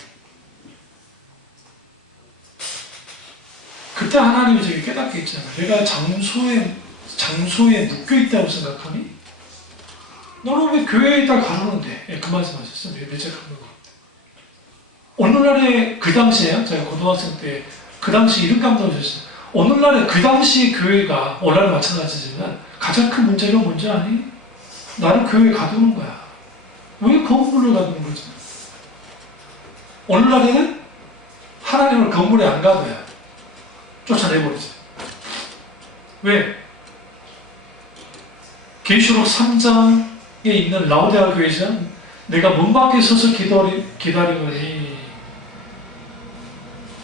그때 하나님이 저기 깨닫게 했잖아. 내가 장소에 묶여있다고 생각하니? 너는 왜 교회에다 가르는데? 그 말씀 하셨어요. 매제 가는 거. 오늘날에 그 당시에요. 제가 고등학생 때 그 당시 이름 감동하셨어요. 오늘날에 그 당시 교회가 오늘날 마찬가지지만 가장 큰 문제가 뭔지 아니? 나를 교회에 가두는 거야. 왜 건물을 가두는 거지? 오늘날에는 하나님을 건물에 안 가둬야 쫓아내버리지. 왜? 계시록 3장에 있는 라오디아 교회에서 내가 문 밖에 서서 기다리더니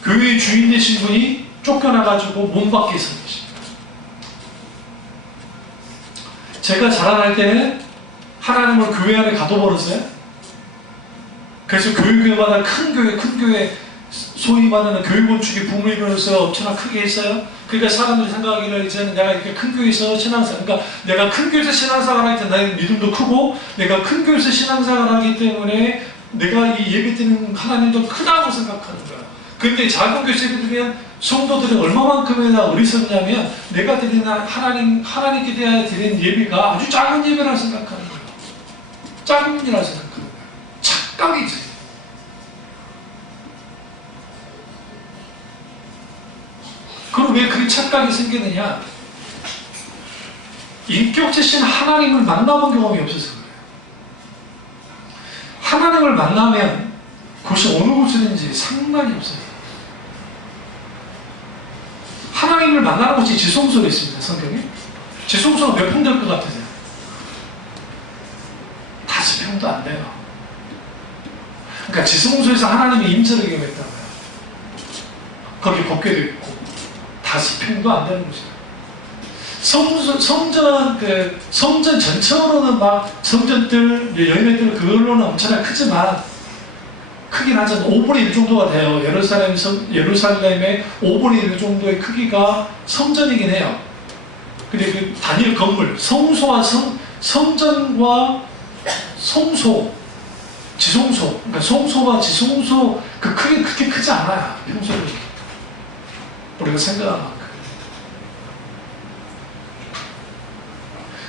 교회의 주인 되신 분이 쫓겨나가지고 문 밖에 서 계십니다. 제가 자라날 때는 하나님을 교회 안에 가둬버렸어요. 그래서 교회마다 큰 교회 소위 말하는 교회 건축이 붐을 일으켜서 엄청나 크게 했어요. 그러니까 사람들이 생각하기를 이제는 내가 이렇게 큰 교회에서 신앙생활, 그러니까 내가 큰 교회에서 신앙생활 하기 때문에 나의 믿음도 크고 내가 큰 교회에서 신앙생활 하기 때문에 내가 이 예배 드리는 하나님도 크다고 생각하는 거야. 근데 작은 교회에서 예배 드리면 성도들이 얼마만큼이나 어리석냐면 내가 드리는 하나님께 대하여 드리는 예배가 아주 작은 예배라고 생각하는 거예요. 작은 일이라고 생각하는 거예요. 착각이지. 그럼 왜 그런 착각이 생기느냐? 인격체신 하나님을 만나본 경험이 없어서 그래요. 하나님을 만나면 그것이 어느 곳이든지 상관이 없어요. 하나님을 만나는 곳이 지성소에 있습니다. 성경에. 지성소가 몇 평 될 것 같으세요? 5평도 안 돼요. 그러니까 지성소에서 하나님의 임재를 경험했다고요. 거기 법궤도 있고 5평도 안 되는 곳이에요. 성전 전체로는 막 성전들, 여인들 그걸로는 엄청나게 크지만 크긴 하지만 5분의 1 정도가 돼요. 예루살렘의 5분의 1 정도의 크기가 성전이긴 해요. 근데 그 단일 건물, 성소와 성전과 성소, 지성소, 그러니까 성소와 지성소 그 크게 그렇게 크지 않아요. 평소에 우리가 생각하는 만큼.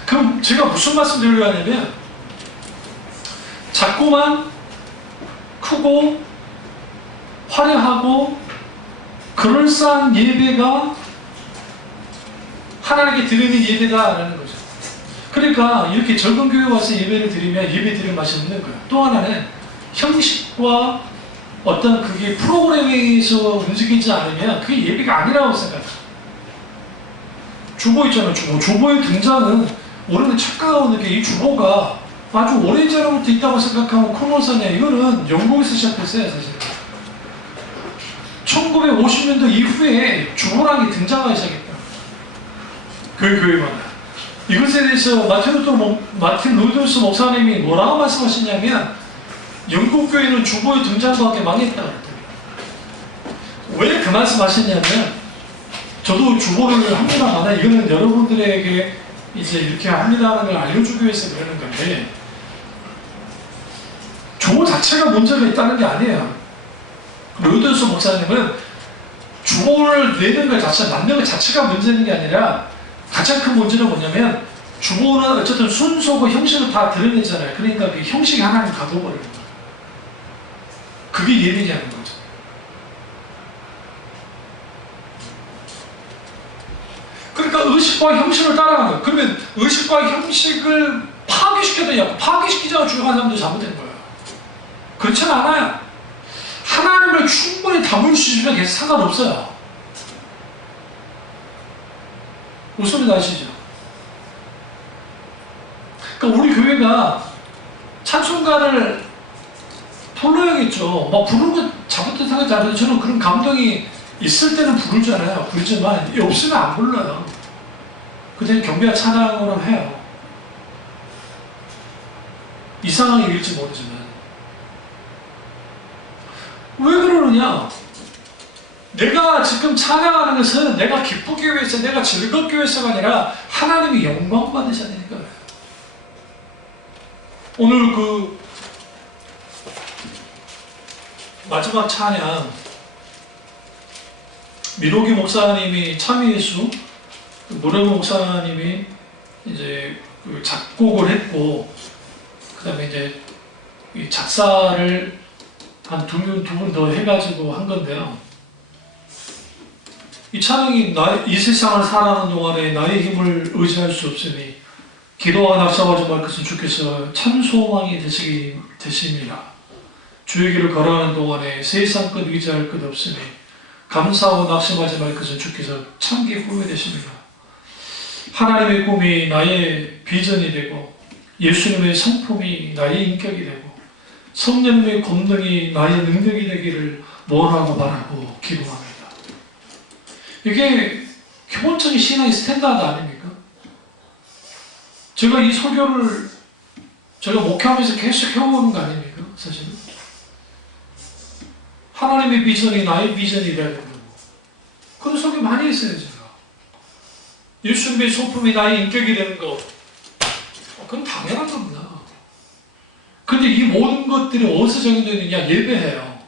그럼 제가 무슨 말씀 드리려고 하냐면, 작고만 크고 화려하고 그럴싸한 예배가 하나님께 드리는 예배다라는 거죠. 그러니까 이렇게 젊은 교회 와서 예배를 드리면 예배 드릴 맛이 없는 거예요. 또 하나는 형식과 어떤 그게 프로그램에 의해서 움직이지 않으면 그게 예배가 아니라고 생각해요. 주보 있잖아요. 주보의 등장은 우리는 착각하고 있는 게, 이 주보가 아주 오래전부터 있다고 생각하면 코너선이야. 이거는 영국에서 시작했어요, 사실. 1950년도 이후에 주보라는 게 등장하기 시작했다. 교회마다. 이것에 대해서 마틴 루더스 목사님이 뭐라고 말씀하시냐면, 영국 교회는 주보의 등장과 함께 망했다 그랬대요. 왜 그 말씀 하셨냐면, 저도 주보를 합니다만, 이거는 여러분들에게 이제 이렇게 합니다라는 걸 알려주기 위해서 그러는 건데, 주보 자체가 문제가 있다는 게 아니에요. 루더스 목사님은 주보를 내는 것 자체, 만드는 것 자체가 문제는 게 아니라, 가장 큰 문제는 뭐냐면, 주보는 어쨌든 순서고 형식을 다 드러내잖아요. 그러니까 그 형식이 하나님 가둬버리는 거예요. 그게 예배냐는 거죠. 그러니까 의식과 형식을 따라가는 거예요. 그러면 의식과 형식을 파괴시켜야 되냐고. 파괴시키자고 주장하는 사람도 잘못된 거예요. 그렇지 않아요. 하나님을 충분히 담을 수 있으면 계속 상관없어요. 웃음이 나시죠? 그러니까 우리 교회가 찬송가를 불러야겠죠. 막 부르는 건 잘못된 생각이 아니라, 저는 그런 감동이 있을 때는 부르잖아요. 부르지만 없으면 안 불러요. 그냥 경배와 찬양으로 해요. 이상하게 일지 모르지만. 왜 그러느냐? 내가 지금 찬양하는 것은 내가 기쁘기 위해서, 내가 즐겁기 위해서가 아니라 하나님이 영광 받으셔야 되니까. 오늘 그 마지막 찬양, 민호기 목사님이 참여예수, 노래부 목사님이 이제 그 작곡을 했고, 그 다음에 이제 이 작사를 한 두 분 더 해가지고 한 건데요. 이 찬양이 이 세상을 살아가는 동안에 나의 힘을 의지할 수 없으니 기도와 낙심하지 말 것은 주께서 참 소망이 되십니다. 주의 길을 걸어가는 동안에 세상 것 의지할 것 없으니 감사하고 낙심하지 말 것은 주께서 참기 후회되십니다. 하나님의 꿈이 나의 비전이 되고, 예수님의 성품이 나의 인격이 되고, 성령님의 권능이 나의 능력이 되기를 원하고 바라고 기도합니다. 이게 기본적인 신앙의 스탠다드 아닙니까? 제가 이 설교를 제가 목회하면서 계속 해오는 거 아닙니까? 사실은 하나님의 비전이 나의 비전이 되는 거고, 그런 설교 많이 했어요. 제가 예수님의 소품이 나의 인격이 되는 거, 그건 당연한 겁니다. 근데 이 모든 것들이 어디서 적용되느냐? 예배해요.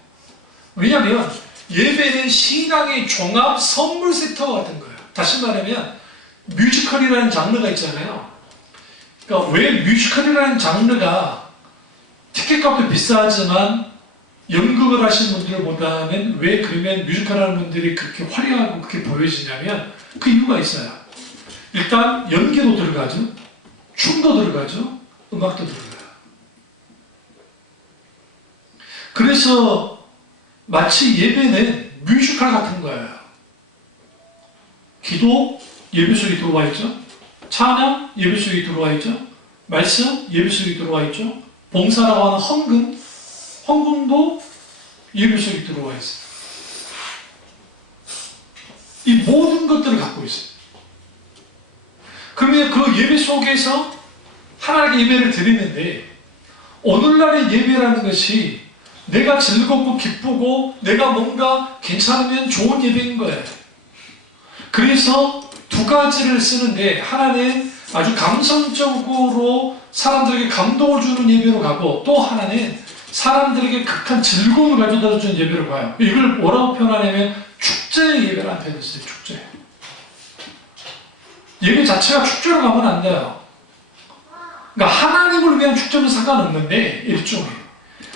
왜냐하면 예배는 신앙의 종합 선물 세트와 같은 거예요. 다시 말하면 뮤지컬이라는 장르가 있잖아요. 그러니까 왜 뮤지컬이라는 장르가 티켓값도 비싸지만 연극을 하시는 분들을 본다면 왜 그러면 뮤지컬하는 분들이 그렇게 화려하고 그렇게 보여지냐면 그 이유가 있어요. 일단 연기도 들어가죠. 춤도 들어가죠. 음악도 들어가요. 그래서 마치 예배는 뮤지컬 같은 거예요. 기도 예배 속에 들어와 있죠. 찬양 예배 속에 들어와 있죠. 말씀 예배 속에 들어와 있죠. 봉사라고 하는 헌금도 예배 속에 들어와 있어요. 이 모든 것들을 갖고 있어요. 그러면 그 예배 속에서 하나님께 예배를 드리는데, 오늘날의 예배라는 것이 내가 즐겁고 기쁘고 내가 뭔가 괜찮으면 좋은 예배인 거예요. 그래서 두 가지를 쓰는데, 하나는 아주 감성적으로 사람들에게 감동을 주는 예배로 가고, 또 하나는 사람들에게 극한 즐거움을 가져다 주는 예배로 가요. 이걸 뭐라고 표현하냐면 축제의 예배라는 표현을 써요. 축제. 예배 자체가 축제로 가면 안 돼요. 그러니까 하나님을 위한 축제는 상관없는데 일종의.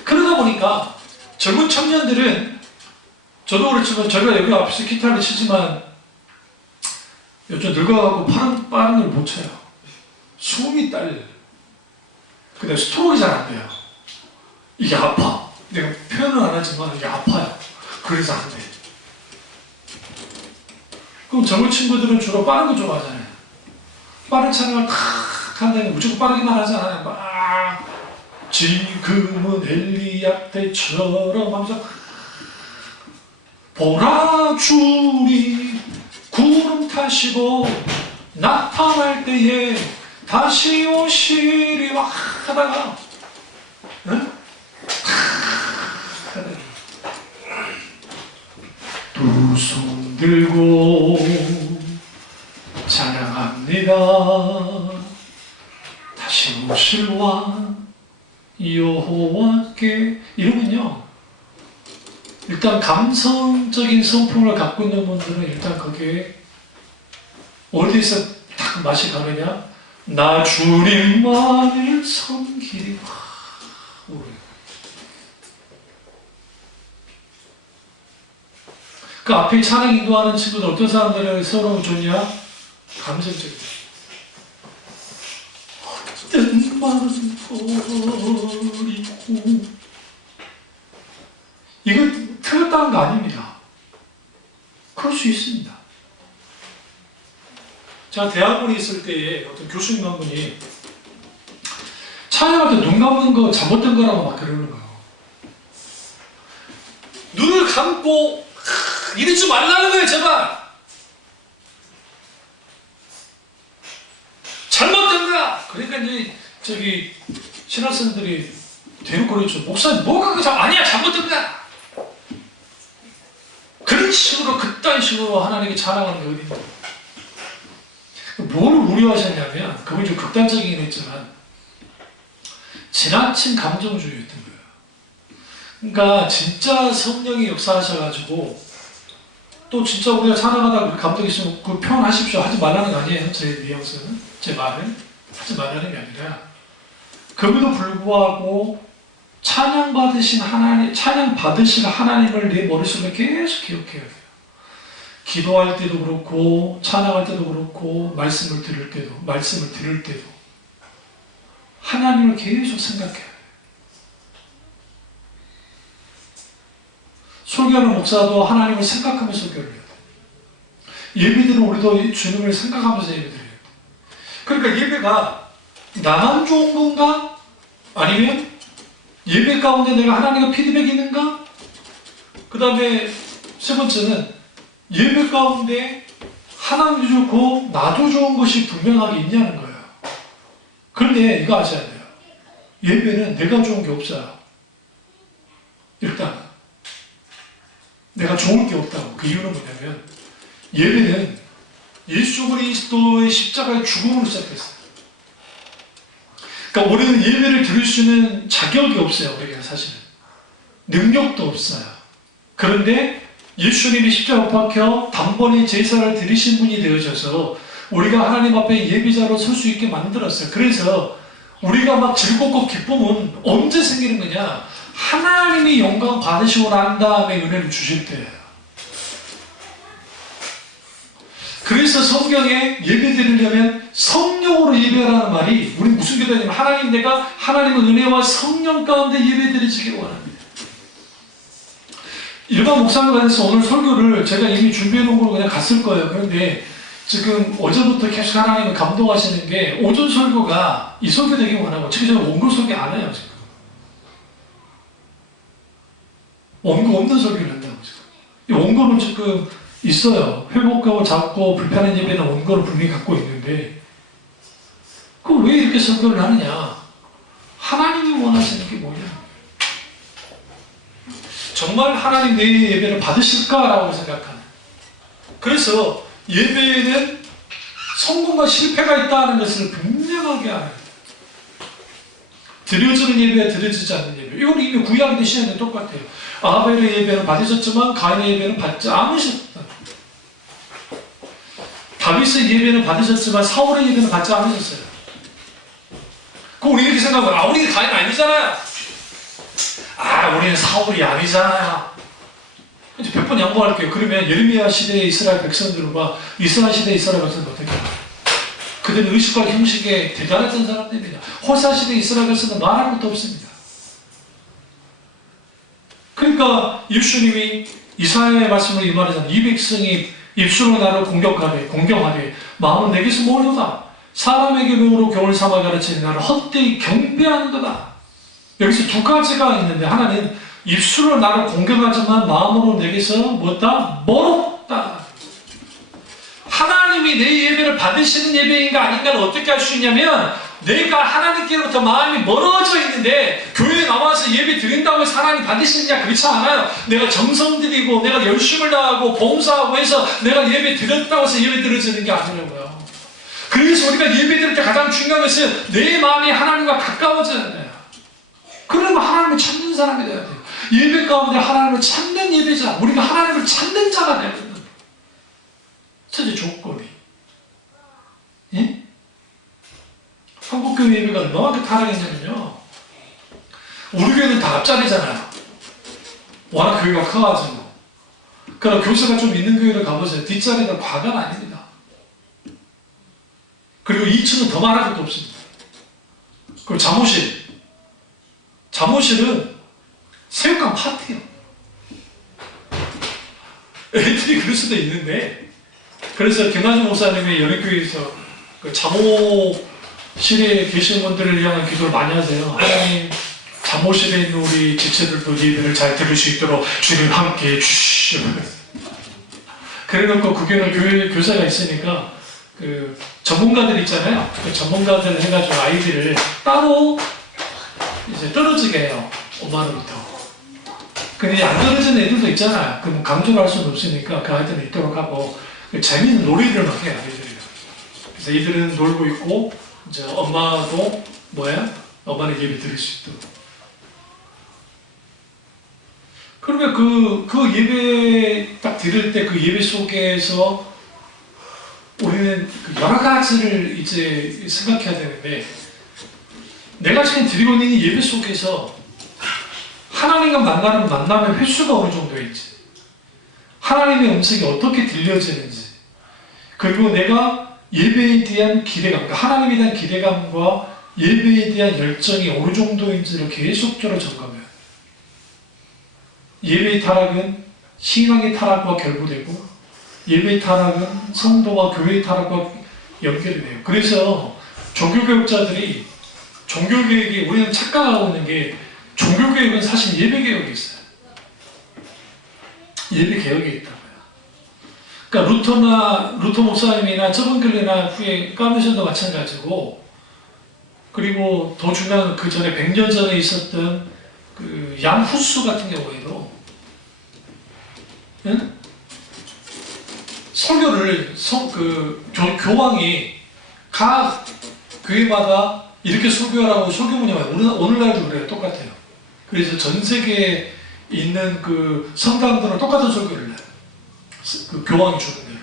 그러다 보니까 젊은 청년들은, 저도 그렇지만 제가 여기 앞에서 기타를 치지만 요즘 늙어가고 빠른 걸 못 쳐요. 숨이 딸려. 근데 스트로크가 잘 안 돼요. 이게 아파. 내가 표현은 안 하지만 이게 아파요. 그래서 안 돼. 그럼 젊은 친구들은 주로 빠른 거 좋아하잖아요. 빠른 찬양을 탁 한다면 무조건 빠르게만 하잖아요. 막 지금은 엘리야 때처럼 하면서 보라 주리 구름 타시고 나타날 때에 다시 오시리 막 하다가, 응? 두 손 들고 찬양합니다. 다시 오실 왕 여호와께, 이러면요, 일단 감성적인 성품을 갖고 있는 분들은 일단 거기에 어디서 딱 맛이 가느냐, 나 주님만을 섬기리. 그 앞에 찬양 인도하는 친구들 어떤 사람들은 서로 좋냐? 감성적이다. 뜻만 버리고. 이건 틀렸다는 거 아닙니다. 그럴 수 있습니다. 제가 대학원에 있을 때에 어떤 교수님 한 분이 찬양할 때 눈 감는 거 잘못된 거라고 막 그러는 거예요. 눈을 감고 이러지 말라는 거예요, 제발. 잘못된 거야. 그러니까 이제 저기 신학생들이 대놓고 그러죠. 목사님 뭐가 그 아니야, 잘못된 거야. 그런 식으로 그딴 식으로 하나님께 자랑하는 게 어딘데. 뭘 우려하셨냐면, 그분이 좀 극단적이긴 했지만 지나친 감정주의였던 거예요. 그러니까 진짜 성령이 역사하셔가지고 또 진짜 우리가 찬양하다가 감동이 있으면 그 표현하십시오. 하지 말라는 거 아니에요. 제 뉘앙스는, 제 말은 하지 말라는 게 아니라, 그럼에도 불구하고 찬양 받으신 하나님을 내 머릿속에 계속 기억해야 돼요. 기도할 때도 그렇고 찬양할 때도 그렇고 말씀을 들을 때도 하나님을 계속 생각해야 돼요. 설교하는 목사도 하나님을 생각하면서 설교를 해야 돼요. 예배들은 우리도 주님을 생각하면서 예배드려야 돼요. 그러니까 예배가 나만 좋은 건가? 아니면 예배 가운데 내가 하나님과 피드백이 있는가? 그 다음에 세 번째는 예배 가운데 하나님도 좋고 나도 좋은 것이 분명하게 있냐는 거예요. 그런데 이거 아셔야 돼요. 예배는 내가 좋은 게 없어요. 일단 내가 좋을 게 없다고. 그 이유는 뭐냐면 예배는 예수 그리스도의 십자가의 죽음으로 시작했어요. 그러니까 우리는 예배를 드릴 수 있는 자격이 없어요. 우리가 사실은 능력도 없어요. 그런데 예수님이 십자가 못 박혀 단번에 제사를 드리신 분이 되어져서 우리가 하나님 앞에 예배자로 설 수 있게 만들었어요. 그래서 우리가 막 즐겁고 기쁨은 언제 생기는 거냐? 하나님이 영광 받으시고 난 다음에 은혜를 주실 때예요. 그래서 성경에 예배 드리려면 성령으로 예배하라는 말이, 우리 무슨 기도냐면 하나님, 내가 하나님의 은혜와 성령 가운데 예배 드리시길 원합니다. 일반 목사님관에서 오늘 설교를 제가 이미 준비해 놓은 걸로 그냥 갔을 거예요. 그런데 지금 어제부터 계속 하나님을 감동하시는 게, 오전 설교가 이 설교 되기 원하고 지금 제가 원고 설교 안 해요. 지금 원고 없는 설교를 한다고. 지금 이 원고는 지금 있어요. 회복하고 작고 불편한 예배는 원고를 분명히 갖고 있는데, 그럼 왜 이렇게 설교를 하느냐? 하나님이 원하시는 게 뭐냐? 정말 하나님 내 예배를 받으실까라고 생각하는. 그래서 예배는 성공과 실패가 있다는 것을 분명하게 알아요. 드려지는 예배와 드려지지 않는 예배. 이건 이미 구약의 시간에 똑같아요. 아벨의 예배는 받으셨지만 가인의 예배는 받지 않으셨다. 다윗의 예배는 받으셨지만 사울의 예배는 받지 않으셨어요. 그럼 우리 이렇게 생각하면 우리는 가인 아니잖아요. 우리는 사울이 아니잖아요. 이제 100번 양보할게요. 그러면 예레미야 시대의 이스라엘 백성들과 이스라엘 시대의 이스라엘 백성들 어떻게 해요? 그들은 의식과 형식에 대단했던 사람들입니다. 호사 시대 이스라엘 백성은 말할 것도 없습니다. 그러니까 예수님이 이사야의 말씀을 이 말하잖아요. 이 백성이 입술로 나를 공경하되 마음은 내게서 멀도다. 사람에게 명으로 교훈을 삼아 가르치는 나를 헛되이 경배하는 거다. 여기서 두 가지가 있는데, 하나는 입술로 나를 공경하지만 마음으로 내게서 뭐다? 멀었다. 하나님이 내 예배를 받으시는 예배인가 아닌가를 어떻게 알 수 있냐면, 내가 하나님께로부터 마음이 멀어져 있는데 교회에 나와서 예배 드린다고 해서 하나님 받으시느냐? 그렇지 않아요. 내가 정성 들이고 내가 열심을 다하고 봉사하고 해서 내가 예배 드렸다고 해서 예배 드려지는 게 아니라고요. 그래서 우리가 예배 드릴 때 가장 중요한 것은 내 마음이 하나님과 가까워져야 돼요. 그러면 하나님을 찾는 사람이 돼야 돼요. 예배 가운데 하나님을 찾는 예배자, 우리가 하나님을 찾는 자가 되야 됩니다. 첫째 조건이, 예? 한국교회 예배가 얼마나 타락했냐면요, 우리 교회는 다 앞자리잖아요. 워낙 교회가 커가지고. 그러나 교수가 좀 있는 교회를 가보세요. 뒷자리가 과가 아닙니다. 그리고 2층은 더 말할 것도 없습니다. 그리고 잠옷실은 새우깡 파티요. 애들이 그럴 수도 있는데, 그래서 김나준 목사님이 연예교회에서 그 잠옷실에 계신 분들을 위한 기도를 많이 하세요. 하나님, 잠옷실에 있는 우리 지체들도 예배를 잘 들을 수 있도록 주님 함께 해주시오. 그래놓고 그 교회 교사가 있으니까 그 전문가들 있잖아요. 그 전문가들 해가지고 아이들을 따로 이제 떨어지게 해요. 엄마로부터. 근데 안 떨어지는 애들도 있잖아요. 그럼 강조를 할 수는 없으니까 그 아이들은 있도록 하고 재미있는 놀이를 막 해요. 아이들이. 그래서 이들은 놀고 있고 이제 엄마도 엄마는 예배 드릴 수 있도록. 그러면 그 예배 딱 드릴 때 그 예배 속에서 우리는 여러 가지를 이제 생각해야 되는데, 내가 지금 드리고 있는 예배 속에서 하나님과 만나는 만남의 횟수가 어느 정도인지, 하나님의 음성이 어떻게 들려지는지, 그리고 내가 예배에 대한 기대감, 그러니까 하나님에 대한 기대감과 예배에 대한 열정이 어느 정도인지를 계속적으로 점검해요. 예배의 타락은 신앙의 타락과 결부되고, 예배의 타락은 성도와 교회의 타락과 연결이 돼요. 그래서 종교개혁자들이, 종교개혁이, 우리는 착각하고 있는 게, 종교개혁은 사실 예배개혁이 있어요. 예배개혁이 있다고요. 그러니까 루터 목사님이나 처번클레나 후에 까미션도 마찬가지고, 그리고 더 중요한 그 전에 100년 전에 있었던 그 양 후스 같은 경우에도, 응? 설교를 교황이 각 교회마다 이렇게 설교하라고 설교문이 와요. 오늘날도 그래요. 똑같아요. 그래서 전 세계에 있는 그 성당들은 똑같은 설교를 해요. 그 교황이 주는데요.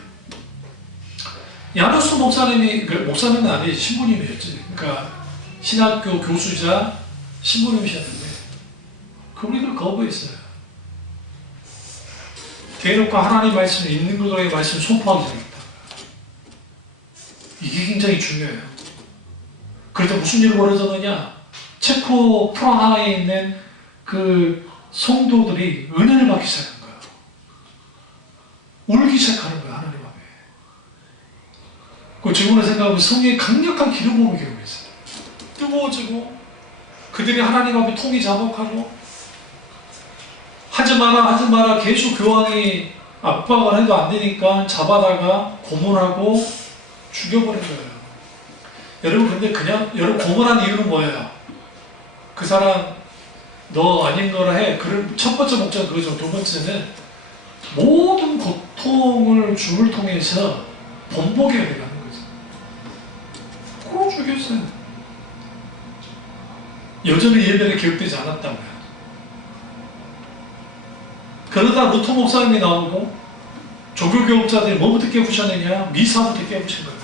야누스 목사님은 아니지, 신부님이었지. 그러니까 신학교 교수자 신부님이셨는데 그분이 거부했어요. 대놓고 하나님 말씀을 있는 그대로의 말씀을 선포하기 전입니다. 이게 굉장히 중요해요. 그래서 무슨 일이 벌어졌느냐? 체코 프라하에 있는 그 성도들이 은혜를 받기 시작한 거예요. 울기 시작하는 거예요. 하나님 앞에. 그 지금으로 생각하면 성에 강력한 기름부음을 경험했어요. 뜨거워지고 그들이 하나님 앞에 통이 자복하고 하지 마라 계속 교황이 압박을 해도 안 되니까 잡아다가 고문하고 죽여버린 거예요. 여러분, 근데 여러분 고문한 이유는 뭐예요? 그 사람 너 아닌 거라 해. 그런 첫 번째 목적은 그거죠. 두 번째는 모든 고통을 주를 통해서 번복해야 되는 거죠. 설교했어요. 여전히 예배를 기억되지 않았다고요. 그러다 루터 목사님이 나오고 조교교업자들이 뭐부터 깨부셨느냐? 미사부터 깨부신 거예요.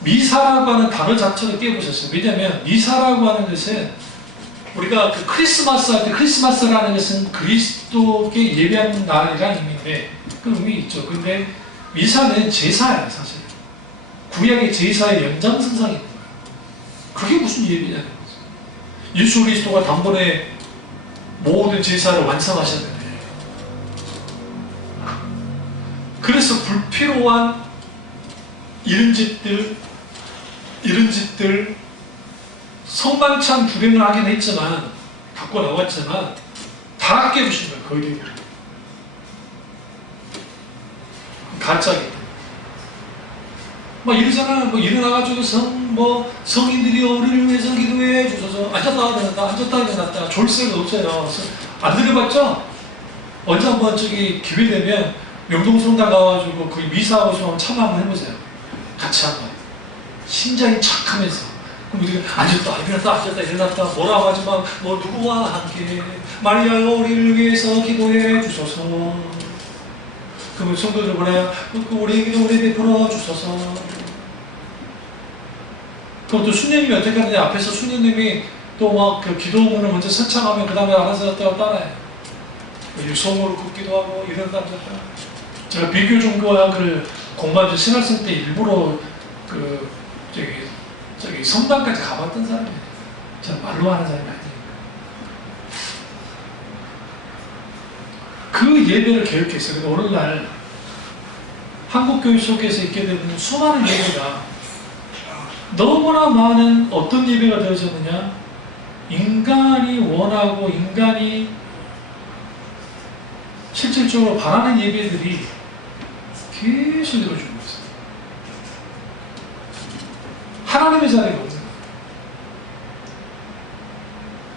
미사라고 하는 단어 자체를 깨부셨어요. 왜냐하면 미사라고 하는 것은 우리가 그 크리스마스 할 때 크리스마스라는 것은 그리스도께 예배하는 날이라는 의미인데 그 의미 있죠. 근데 미사는 제사예요, 사실. 구약의 제사의 연장선상이 있는 거예요. 그게 무슨 예배냐는 거죠. 예수 그리스도가 단번에 모든 제사를 완성하셨는데, 그래서 불필요한 이런 짓들 성만찬 구경을 하긴 했지만, 갖고 나왔지만 다 깨부신 거예요. 거의 가짜기. 막 이러잖아. 뭐 일어나가지고 성인들이 우리를 위해서 기도해 주셔서 앉았다 일어났다 졸세가 없어요. 안 들어봤죠? 언제 한번 저기 기회 되면 명동성당 가가지고 거기 미사하고 좀 참여 한번 해보세요. 같이 한번. 심장이 착하면서. 그럼 우리가 앉았다 일어났다 뭐라고 하지만 뭐 누구와 함께 마리아여 우리를 위해서 기도해 주소서. 그러면 성도들 뭐래요? 우리에게 우리 베풀어 주소서. 그럼 또 수녀님이 어떻게 하느냐? 앞에서 수녀님이 또 막 그 기도문을 먼저 선창하면 그 다음에 알아서 따라해. 성으로 굽기도 하고 이런다 저런다. 제가 비교 종교학을 공부하면서 신학생 때 일부러 그 저기 성당까지 가봤던 사람이에요. 저는 말로 하는 사람이 아니에요. 그 예배를 계획했어요. 근데 오늘날 한국교회 속에서 있게 되는 수많은 예배가 너무나 많은 어떤 예배가 되어졌느냐? 인간이 원하고 인간이 실질적으로 바라는 예배들이 계속 이루어지고 있어요. 하나님의 자리가 없는 거예요.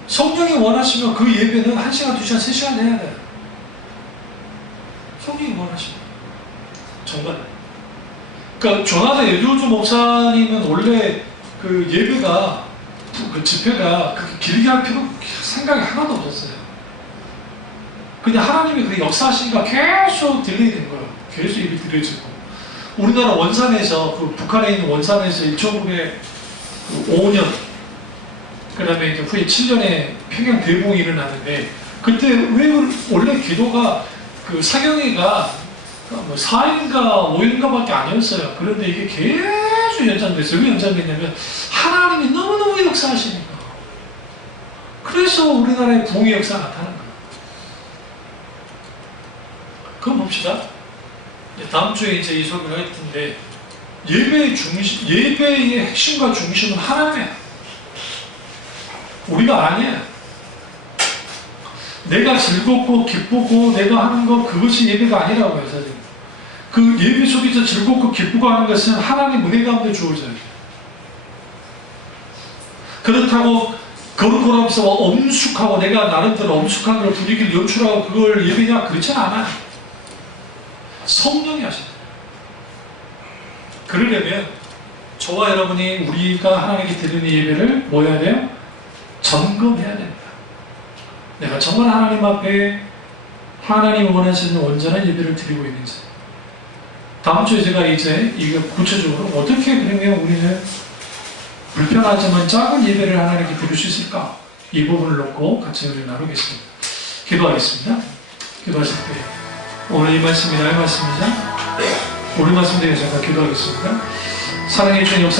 성령이 원하시면 그 예배는 1시간, 2시간, 3시간 해야 돼요. 성령이 원하시면. 정말. 그러니까 조나단 에드워즈 목사님은 원래 그 예배가 그 집회가 그렇게 길게 할 필요 생각이 하나도 없었어요. 그냥 하나님이 그 역사하시니까 계속 딜레이 된 거예요. 계속 예배 드려지고. 우리나라 원산에서 그 북한에 있는 원산에서 1905년 그 다음에 이제 후에 7년에 평양 대봉이 일어나는데 그때 왜 원래 기도가 그 사경회가 뭐 4일인가 5일인가 밖에 아니었어요. 그런데 이게 계속 연장됐어요. 왜 연장됐냐면 하나님이 너무너무 역사하시니까. 그래서 우리나라의 부흥의 역사가 나타나는 거예요. 그거 봅시다. 다음 주에 이제 이 소개를 할 텐데 예배의 핵심과 중심은 하나님이야. 우리가 아니야. 내가 즐겁고 기쁘고 내가 하는 것 그것이 예배가 아니라고요. 사실 그 예배 속에서 즐겁고 기쁘고 하는 것은 하나님 은혜 가운데 주어져요. 그렇다고 거룩고 나면서 엄숙하고 내가 나름대로 엄숙한 걸 분위기를 연출하고 그걸 예배냐? 그렇지 않아요. 성령이 하시는 거예요. 그러려면 저와 여러분이 우리가 하나님께 드리는 예배를 뭐 해야 돼요? 점검해야 됩니다. 내가 정말 하나님 앞에 하나님이 원하시는 온전한 예배를 드리고 있는지. 다음 주에 제가 이제 이게 구체적으로 어떻게 그러면 우리는 불편하지만 작은 예배를 하나님께 드릴 수 있을까? 이 부분을 놓고 같이 우리 나누겠습니다. 기도하겠습니다. 기도하실 때 오늘 이 말씀이 나의 말씀이자 우리 말씀 되게 제가 기도하겠습니다. 사랑해 주신 역사